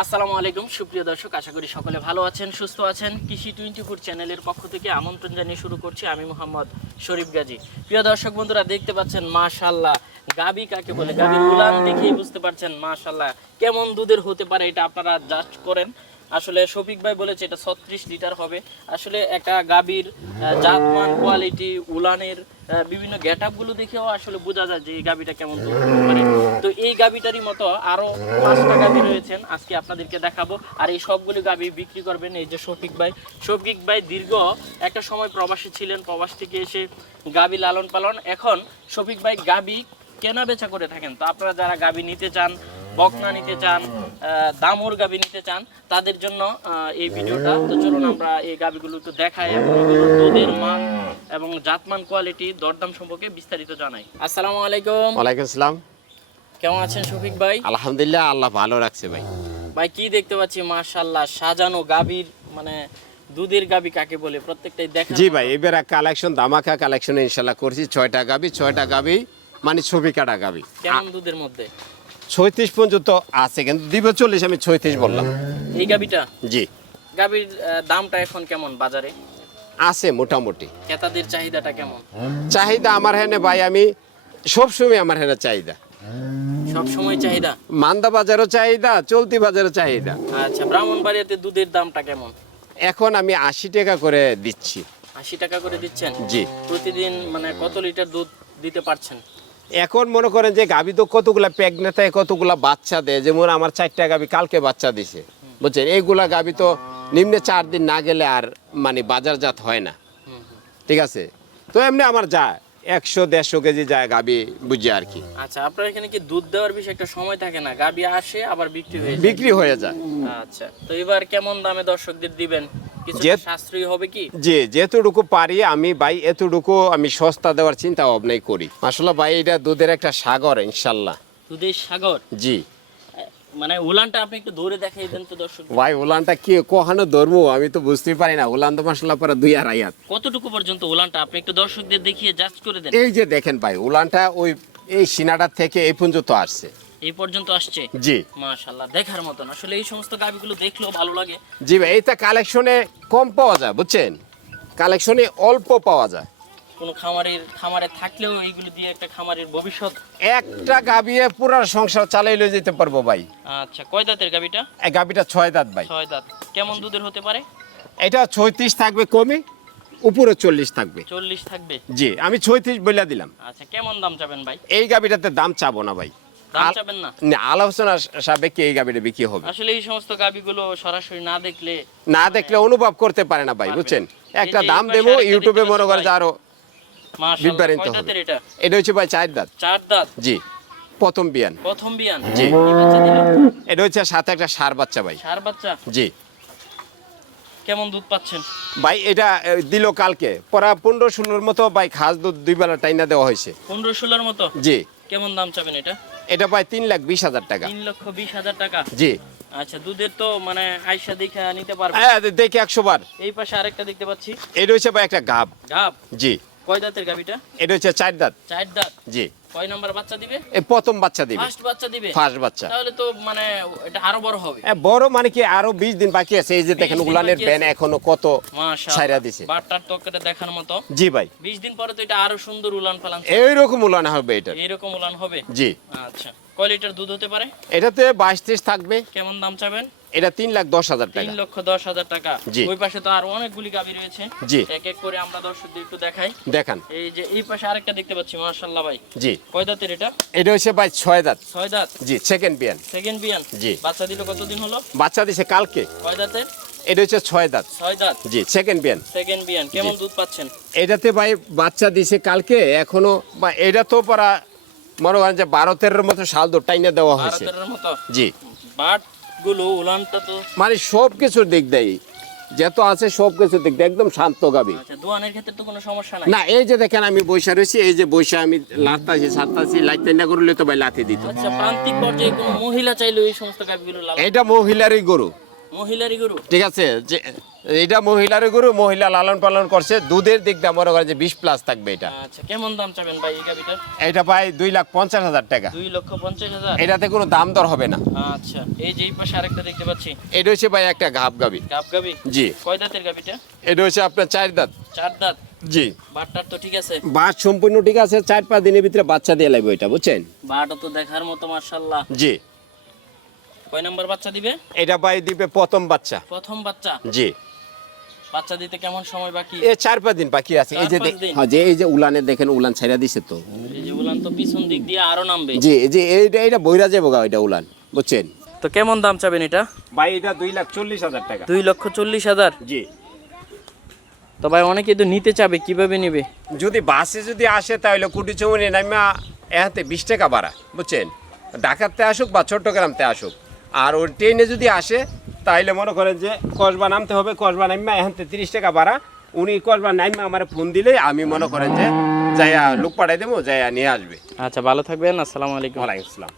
আসসালামু আলাইকুম, সুপ্রিয় দর্শক, আশা করি সকলে ভালো আছেন, সুস্থ আছেন। কৃষি টোয়েন্টি ফোর চ্যানেলের পক্ষ থেকে আমন্ত্রণ জানিয়ে শুরু করছি আমি মোহাম্মদ শরীফ গাজী। প্রিয় দর্শক বন্ধুরা, দেখতে পাচ্ছেন মাশাল্লাহ গাবি কাকে বলে? গাবির উলান দেখেই বুঝতে পারছেন মাশাল্লাহ কেমন দুধের হতে পারে এটা আপনারা জাস্ট করেন। আসলে শফিক ভাই বলেছে এটা ছত্রিশ লিটার হবে। আসলে একটা গাবির জাতমান কোয়ালিটি উলানের বিভিন্ন গেটগুলো দেখেও আসলে বোঝা যায় যে এই গাবিটা কেমন তো এই গাবিটারই মতো আরও পাঁচটা গাবি রয়েছেন, আজকে আপনাদেরকে দেখাবো। আর এই সবগুলো গাবি বিক্রি করবেন এই যে শফিক ভাই। শফিক ভাই দীর্ঘ একটা সময় প্রবাসী ছিলেন, প্রবাস থেকে এসে গাবি লালন পালন এখন শফিক ভাই গাবি কেনা বেচা করে থাকেন। তো আপনারা যারা গাবি নিতে চান বকনা নিতে চান দামুর গাবি নিতে চান তাদের জন্য এই ভিডিওটা। তো চলুন আমরা এই গাবিগুলো তো দেখাই এবং দুধের মান এবং জাতমান কোয়ালিটি দরদাম সম্পর্কে বিস্তারিত জানাই। আসসালামু আলাইকুম। ওয়ালাইকুম আসসালাম কেমন আছেন শফিক ভাই? আলহামদুলিল্লাহ আল্লাহ ভালো রাখছে ভাই। ভাই কি দেখতে পাচ্ছি? মাশাআল্লাহ সাজানো গাবির মানে দুধের গাবি কাকে বলে? প্রত্যেকটাই দেখা জি ভাই এবার কালেকশন দামাকা কালেকশন ইনশাল্লাহ করছি। ছয়টা গাবি ছয়টা গাবি মানে ছবি কাটা গাবি। কেমন দুধের মধ্যে? ছয়ত্রিশ পর্যন্ত আছে কিন্তু দিব চল্লিশ আমি ছয়ত্রিশ বললাম। এই গাবিটা জি। গাবির দামটা এখন কেমন বাজারে? আছে মোটামুটি। ক্রেতাদের চাহিদাটা কেমন? চাহিদা আমার হেনে ভাই আমি সবসময় আমার হেনে চাহিদা। সব সময় চাহিদা? মান্দা বাজারও চাহিদা চলতি বাজারও চাহিদা। আচ্ছা ব্রাহ্মণবাড়িয়াতে দুধের দামটা কেমন? এখন আমি আশি টাকা করে দিচ্ছি। আশি টাকা করে দিচ্ছেন? জি। প্রতিদিন মানে কত লিটার দুধ দিতে পারছেন? এখন মনে করেন যে গাভী তো কতগুলা প্রেগনেতায় কতগুলা বাচ্চা দেয়? যেমন আমার চারটা গাভী কালকে বাচ্চা দিছে। বুঝছেন? এইগুলা গাভী তো নিম্নে চার দিন না গেলে আর মানে বাজারজাত হয় না। ঠিক আছে? তো এমনি আমার যায় একশো দেড়শো কেজি যায় গাভী বুঝি আর কি। আচ্ছা আপনার এখানে কি দুধ দেওয়ার বিষয়ে একটা সময় থাকে না? গাবি আসে আবার বিক্রি হয়ে যায়। বিক্রি হয়ে যায়। আচ্ছা তো এবার কেমন দামে দর্শকদের দিবেন? যে- সাশ্রয়ী হবে কি? যে যেতটুকু পারি আমি ভাই এতটুকু আমি সস্তা দেওয়ার চিন্তা ভাবনাই করি। আসলে ভাই এটা দুধের একটা সাগর ইনশাল্লাহ দুধের সাগর? জি। মানে উলানটা আপনি একটু দৌড়ে দেখাই দেন তো দর্শক। ভাই উলানটা কি কখনো ধরবো? আমি তো বুঝতেই পারি না। উলান তো পরে দুই আড়াই হাত। কতটুকু পর্যন্ত উলানটা? আপনি একটু দর্শকদের দেখিয়ে জাজ করে দেন। এই যে দেখেন ভাই উলানটা ওই এই সিনাটার থেকে এই পর্যন্ত আসছে। এই পর্যন্ত আসছে। জি। মাশাল্লাহ দেখার মতন। আসলে এই সমস্ত গাবিগুলো দেখলেও ভালো লাগে। জি ভাই এইটা কালেকশনে কম পাওয়া যায় বুঝছেন? কালেকশনে অল্প পাওয়া যায়। কোনো খামারের খামারে থাকলেও এইগুলো দিয়ে একটা খামারের ভবিষ্যৎ। একটা গাবিয়ে পুরো সংসার চালাই লয়ে যেতে পারব ভাই। আচ্ছা কয় দাঁতের গাবিটা? এই গাবিটা ছয় দাঁত ভাই। ছয় দাঁত। কেমন দুধের হতে পারে? এটা ছয়ত্রিশ থাকবে কমে উপরে চল্লিশ থাকবে। চল্লিশ থাকবে? জি আমি ছয়ত্রিশ বলে দিলাম। আচ্ছা কেমন দাম চাবেন ভাই? এই গাবিটাতে দাম চাবো না ভাই। আলোচনা সাপেক্ষে এই গাবিটা বিক্রি হবে। আসলে এই সমস্ত গাবিগুলো সরাসরি না দেখলে না দেখলে অনুভব করতে পারে না ভাই বুঝছেন? একটা দাম দেবো ইউটিউবে মনে করে আরও হবে। এটা? হচ্ছে ভাই চার দাঁত। চার দাঁত? জি প্রথম বিয়ান। প্রথম বিয়ান? জি। দিল? এটা হচ্ছে সাথে একটা সার বাচ্চা ভাই। সার বাচ্চা? জি। কেমন দুধ পাচ্ছেন? ভাই এটা দিল কালকে। পরা পনেরো ষোলোর মতো ভাই খাস দুধ দুই বেলা টাইনা দেওয়া হয়েছে। পনেরো ষোলোর মতো? জি। কেমন দাম চাবেন এটা? এটা ভাই তিন লাখ বিশ হাজার টাকা। তিন লক্ষ বিশ হাজার টাকা? জি। আচ্ছা দুধের তো মানে আয়সা দেখে নিতে পারবে। হ্যাঁ দেখে একশো বার। এই পাশে আরেকটা দেখতে পাচ্ছি। এটা হচ্ছে ভাই একটা গাব। গাব? জি। কয় দাঁতের গাবিটা এটা হচ্ছে চার দাঁত। চার দাঁত। জি। কয় নাম্বার বাচ্চা দিবে? এই প্রথম বাচ্চা দিবে। ফার্স্ট বাচ্চা দিবে? ফার্স্ট বাচ্চা। তাহলে তো মানে এটা আরও বড় হবে। বড় মানে কি আরও বিশ দিন বাকি আছে। এই যে দেখেন উলানের ব্যান এখনও কত ছাইরা দিছে। তকটা দেখার মতো। জি ভাই। বিশ দিন পরে তো এটা আরও সুন্দর উলান পালান এইরকম উলান হবে এটা। এইরকম উলান হবে? জি। আচ্ছা। কয় লিটার দুধ হতে পারে? এটাতে বাইশ ত্রিশ থাকবে। কেমন দাম চাবেন? এটা তিন লাখ দশ হাজার তিন লক্ষ দশ হাজার টাকা। জি। ওই পাশে তো আর অনেকগুলি গাবি রয়েছে। জি। এক এক করে আমরা দর্শকদের একটু দেখাই। দেখান। এই যে এই পাশে আরেকটা দেখতে পাচ্ছি মার্শাল্লাহ ভাই। জি। কয় দাঁতের এটা? এটা হচ্ছে ভাই ছয় দাঁত। ছয় দাঁত। জি সেকেন্ড বিয়ান। সেকেন্ড বিয়ান? জি। বাচ্চা দিল কতদিন হলো? বাচ্চা দিছে কালকে। কয় দাঁতের? এটা হচ্ছে ছয় দাঁত। ছয় দাঁত। জি সেকেন্ড বিয়ান। সেকেন্ড বিয়ান। কেমন দুধ পাচ্ছেন? এটাতে ভাই বাচ্চা দিছে কালকে এখনও বা এটা তো পরা মনে করেন যে বারো তেরোর মতো শাল দো টাইনে দেওয়া হয়েছে। মতো? জি। বাট গুলো উলানটা তো মানে সব কিছুর দিক দেয় যত আছে সব কিছু দিক দেয় একদম শান্ত গাবি আচ্ছা দোয়ানের ক্ষেত্রে তো কোনো সমস্যা নাই? না এই যে দেখেন আমি বৈশা রয়েছি এই যে বৈশা আমি লাতাছি সাতাছি লাইতে না করলে তো ভাই লাথি দিত। আচ্ছা প্রান্তিক পর্যায়ে কোনো মহিলা চাইলে এই সমস্ত গাবিগুলো এটা মহিলারই গরু। মহিলারই গরু? ঠিক আছে যে এটা মহিলার গরু মহিলা লালন পালন করছে। দুধের দিক দিয়ে মনে করেন যে বিশ প্লাস থাকবে এটা। আচ্ছা কেমন দাম চাবেন ভাই এই গাবিটার এটা পাই দুই লাখ পঞ্চাশ হাজার টাকা। দুই লক্ষ পঞ্চাশ হাজার? এটাতে কোনো দাম দর হবে না। আচ্ছা এই যে এই পাশে আরেকটা দেখতে পাচ্ছি। এটা হচ্ছে ভাই একটা ঘাপ গাবি। গাব গাবি? জি। কয় দাঁতের গাবিটা এটা হচ্ছে আপনার চার দাঁত। চার দাঁত? জি। বাটটার তো ঠিক আছে। বাস সম্পূর্ণ ঠিক আছে চার পাঁচ দিনের ভিতরে বাচ্চা দিয়ে লাগবে এটা বুঝছেন? বাটা তো দেখার মতো মার্শাল্লাহ জি। কয় নাম্বার বাচ্চা দিবে? এটা ভাই দিবে প্রথম বাচ্চা। প্রথম বাচ্চা? জি। বাচ্চা দিতে কেমন সময় বাকি? এ চার পাঁচ দিন বাকি আছে। এই যে? হ্যাঁ, যে এই যে উলানে দেখেন উলান ছাইরা দিছে তো। এই যে বললাম তো পিছন দিক দিয়ে আরও নামবে। জি এই যে এইটা এইটা বইরা যাব গা এটা উলান বুঝছেন? তো কেমন দাম চাবেন এটা? ভাই এটা দুই লাখ চল্লিশ হাজার টাকা। দুই লক্ষ চল্লিশ হাজার? জি। তো ভাই অনেকে তো নিতে চাবে কীভাবে নিবে? যদি বাসে যদি আসে তাহলে কুটি চৌমনি নামা এহাতে বিশ টাকা বাড়া বুঝছেন? ঢাকাতে আসুক বা চট্টগ্রামতে আসুক। আর ওর ট্রেনে যদি আসে তাহলে মনে করেন যে কসবা নামতে হবে কসবা নামা থেকে তিরিশ টাকা বাড়া উনি কসবা নামা আমার ফোন দিলে আমি মনে করেন যে যাইয়া লোক পাঠাই দেবো যাইয়া নিয়ে আসবে। আচ্ছা ভালো থাকবেন আসসালামু আলাইকুম। ওয়ালাইকুম আসসালাম।